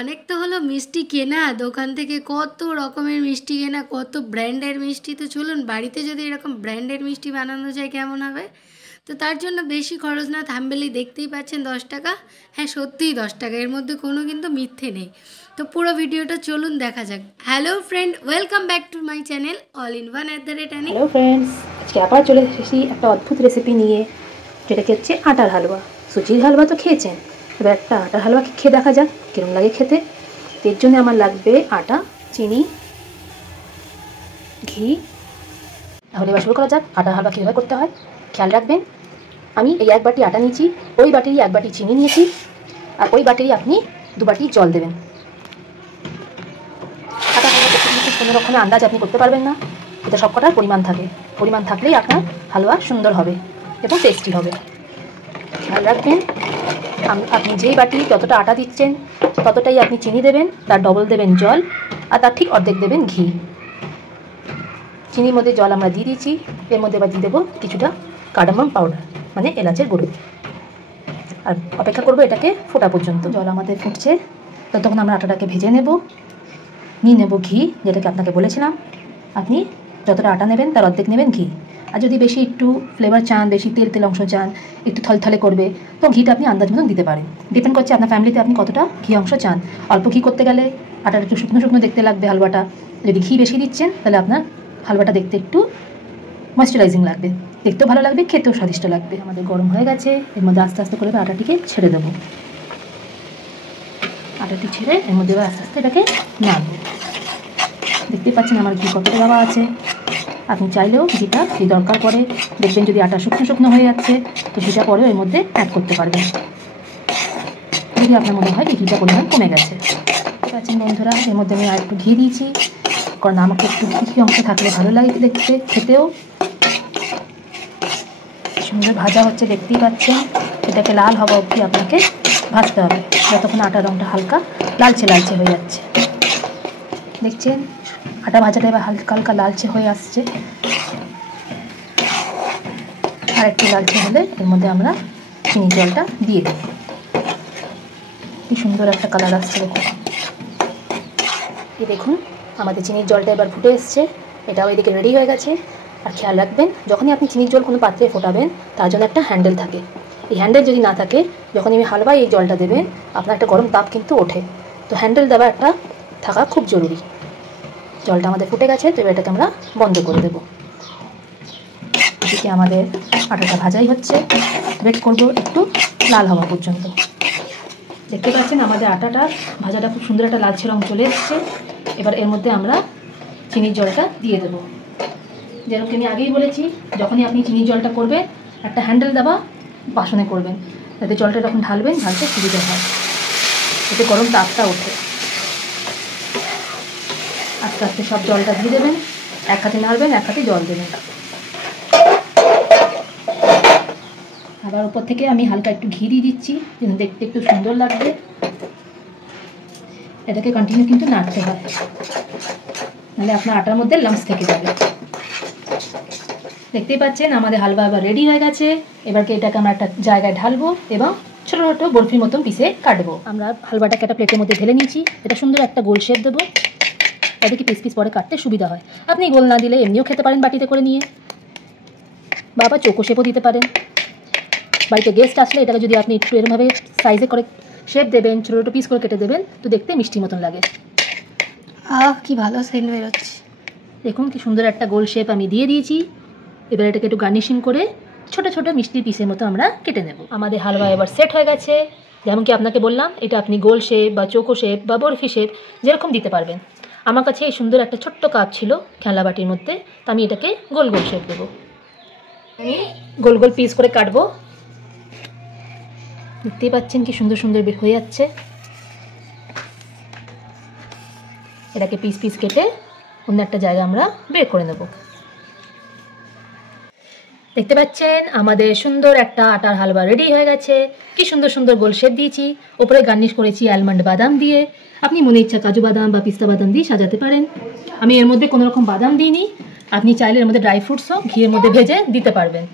অনেক তো হলো মিষ্টি কেনা, দোকান থেকে কত রকমের মিষ্টি কেনা, কত ব্র্যান্ডের মিষ্টি। তো চলুন বাড়িতে যদি এরকম ব্র্যান্ডের মিষ্টি বানানো যায় কেমন হবে। তো তার জন্য বেশি খরচ না, থাম্বেলেই দেখতেই পাচ্ছেন 10 টাকা। হ্যাঁ সত্যিই 10 টাকা, এর মধ্যে কোনো কিন্তু মিথ্যে নেই। তো পুরো ভিডিওটা চলুন দেখা যাক। Hello friend, welcome back to my channel all in one @। Hello friends, আজকে আবার চলে এসেছি একটা অদ্ভুত রেসিপি নিয়ে, যেটাকে হচ্ছে আটার হালুয়া। সুজির হালুয়া তো খেয়েছেন, এবার একটা আটার হালুয়া খেয়ে দেখা যাক কীরকম লাগে খেতে। এর জন্য আমার লাগবে আটা, চিনি, ঘি। তাহলে এবার শুরু করা যাক আটার হালুয়া কীভাবে করতে হয়। খেয়াল রাখবেন, আমি এই 1 বাটি আটা নিয়েছি, ওই বাটিরই 1 বাটি চিনি নিয়েছি, আর ওই বাটিরই আপনি 2 বাটি জল দেবেন। আটা হালুয়া করতে কিন্তু কোনো রকমের আন্দাজ আপনি করতে পারবেন না, এটা সবকটার পরিমাণ থাকে। পরিমাণ থাকলেই আপনার হালুয়া সুন্দর হবে এবং টেস্টি হবে। খেয়াল রাখবেন, আপনি যেই বাটি যতটা আটা দিচ্ছেন ততটাই আপনি চিনি দেবেন, তার ডবল দেবেন জল, আর তার ঠিক অর্ধেক দেবেন ঘি। চিনির মধ্যে জল আমরা দিয়ে দিয়েছি, এর মধ্যে এবার দিয়ে দেবো কিছুটা কার্ডামম পাউডার, মানে এলাচের গুঁড়ো। আর অপেক্ষা করবো এটাকে ফোটা পর্যন্ত। জল আমাদের ফুটছে, ততক্ষণ আমরা আটাটাকে ভেজে নেব। নিয়ে নেব ঘি, যেটাকে আপনাকে বলেছিলাম আপনি যতটা আটা নেবেন তার অর্ধেক নেবেন ঘি। আর যদি বেশি একটু ফ্লেভার চান, বেশি তেল তেল অংশ চান, একটু থলথলে করবে, তো ঘিটা আপনি আন্দাজ মতন দিতে পারেন। ডিপেন্ড করছে আপনার ফ্যামিলিতে আপনি কতটা ঘি অংশ চান। অল্প ঘি করতে গেলে আটাটা একটু শুকনো শুকনো দেখতে লাগবে হালুয়াটা। যদি ঘি বেশি দিচ্ছেন তাহলে আপনার হালুয়াটা দেখতে একটু ময়েশ্চারাইজিং লাগবে, দেখতেও ভালো লাগবে, খেতেও স্বাদিষ্ট লাগবে। আমাদের গরম হয়ে গেছে, এর মধ্যে আস্তে আস্তে করে আটাটিকে ছেড়ে দেবো। আটাটি ছেড়ে এর মধ্যে এবার আস্তে আস্তে এটাকে নাড়বো। দেখতে পাচ্ছেন আমার ঘি কতটা দেওয়া আছে। আপনি চাইলেও ঘিটা যদি দরকার পড়ে, দেখবেন যদি আটা শুকনো শুকনো হয়ে যাচ্ছে, তো ঘিটা পরেও এর মধ্যে অ্যাড করতে পারবেন যদি আপনার মনে হয় এই ঘিটা পরিমাণ কমে গেছে। ঠিক আছে বন্ধুরা, এর মধ্যে আমি আর একটু ঘি দিয়েছি, কারণ আমাকে একটু ঘি অংশ থাকলে ভালো লাগে দেখতে, খেতেও সুন্দর ভাজা হচ্ছে দেখতেই পাচ্ছেন। এটাকে লাল হওয়া অবধি আপনাকে ভাজতে হবে, যতক্ষণ আটার রঙটা হালকা লালচে লালচে হয়ে যাচ্ছে। দেখছেন আটা ভাজাটা এবার হালকা হালকা লালচে হয়ে আসছে। আর একটু লালচে হলে এর মধ্যে আমরা চিনি জলটা দিয়ে দেব। কি সুন্দর একটা কালার আসছে দেখুন। এই দেখুন আমাদের চিনির জলটা এবার ফুটে এসছে, এটাও এদিকে রেডি হয়ে গেছে। আর খেয়াল রাখবেন, যখনই আপনি চিনির জল কোনো পাত্রে ফোটাবেন তার জন্য একটা হ্যান্ডেল থাকে। এই হ্যান্ডেল যদি না থাকে, যখন আমি হালুয়ায় এই জলটা দেবেন আপনার একটা গরম তাপ কিন্তু ওঠে, তো হ্যান্ডেল দেওয়া একটা থাকা খুব জরুরি। জলটা আমাদের ফুটে গেছে, তো এবার এটাকে আমরা বন্ধ করে দেবো। এদিকে আমাদের আটাটা ভাজাই হচ্ছে, ওয়েট করবো একটু লাল হওয়া পর্যন্ত। দেখতে পাচ্ছেন আমাদের আটাটা ভাজাটা খুব সুন্দর একটা লালচে রঙ চলে এসছে। এবার এর মধ্যে আমরা চিনির জলটা দিয়ে দেবো। যেরকম আমি আগেই বলেছি, যখনই আপনি চিনির জলটা করবেন একটা হ্যান্ডেল দেওয়া বাসনে করবেন, যাতে জলটা যখন ঢালবেন ঢালতে সুবিধা হয়, এতে গরম তাপটা ওঠে। আস্তে আস্তে সব জলটা দিয়ে দেবেন, এক হাতে নাড়বেন, এক হাতে জল দেবেন। আবার উপর থেকে আমি হালকা একটু ঘি দিয়ে দিচ্ছি, যেন দেখতে একটু সুন্দর লাগবে। এটাকে কন্টিনিউ কিন্তু নাড়তে হয়, নাহলে আপনার আটার মধ্যে লাম্পস থেকে যাবে। দেখতেই পাচ্ছেন আমাদের হালুয়া এবার রেডি হয়ে গেছে। এবারকে এটাকে আমরা একটা জায়গায় ঢালবো এবং ছোটো ছোটো বরফির মতন পিসে কাটবো। আমরা হালুয়াটাকে একটা প্লেটের মধ্যে ঢেলে নিয়েছি, এটা সুন্দর একটা গোল শেপ দেবো, এদিকে পিস পিস পরে কাটতে সুবিধা হয়। আপনি গোল না দিলে এমনিও খেতে পারেন বাটিতে করে নিয়ে, বা আবার চৌকো শেপও দিতে পারেন। বাড়িতে গেস্ট আসলে এটাকে যদি আপনি একটু এরমভাবে সাইজে করে শেপ দেবেন, ছোটো ছোটো পিস করে কেটে দেবেন, তো দেখতে মিষ্টি মতন লাগে। কি ভালো সেন্ট বেরোচ্ছে। দেখুন কি সুন্দর একটা গোল শেপ আমি দিয়ে দিয়েছি। এবার এটাকে একটু গার্নিশিং করে ছোটো ছোটো মিষ্টির পিসের মতো আমরা কেটে নেব। আমাদের হালুয়া এবার সেট হয়ে গেছে। যেমন কি আপনাকে বললাম, এটা আপনি গোল শেপ বা চৌকো শেপ বা বরফি শেপ যেরকম দিতে পারবেন। আমার কাছে এই সুন্দর একটা ছোট্ট কাপ ছিল খেলনা বাটির মধ্যে, তো আমি এটাকে গোল গোল শেপ দেবো। আমি গোল গোল পিস করে কাটবো। দেখতেই পাচ্ছেন কি সুন্দর সুন্দর বের হয়ে যাচ্ছে। এটাকে পিস পিস কেটে অন্য একটা জায়গা আমরা বের করে নেব। দেখতে পাচ্ছেন আমাদের সুন্দর একটা আটার হালুয়া রেডি হয়ে গেছে। কি সুন্দর সুন্দর গোল শেপ দিয়েছি, ওপরে গার্নিশ করেছি আলমন্ড বাদাম দিয়ে। আপনি মনে ইচ্ছা কাজু বাদাম বা পিস্তা বাদাম দিয়ে সাজাতে পারেন। আমি এর মধ্যে কোনো রকম বাদাম দিইনি, আপনি চাইলে এর মধ্যে ড্রাই ফ্রুটসও ঘিয়ের মধ্যে ভেজে দিতে পারবেন।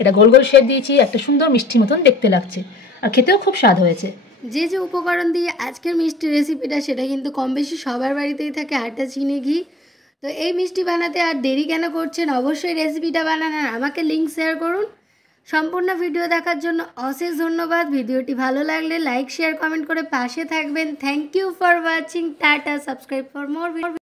এটা গোল গোল শেপ দিয়েছি, একটা সুন্দর মিষ্টি মতন দেখতে লাগছে, আর খেতেও খুব স্বাদ হয়েছে। যে যে উপকরণ দিয়ে আজকের মিষ্টি রেসিপিটা সেটা কিন্তু কম বেশি সবার বাড়িতেই থাকে, আটা, চিনি, ঘি। তো এই মিষ্টি বানাতে আর দেরি কেন করছেন, অবশ্যই রেসিপিটা বানান আর আমাকে লিঙ্ক শেয়ার করুন। সম্পূর্ণ ভিডিও দেখার জন্য অশেষ ধন্যবাদ। ভিডিওটি ভালো লাগলে লাইক, শেয়ার, কমেন্ট করে পাশে থাকবেন। Thank you for watching. Tata, subscribe for more video.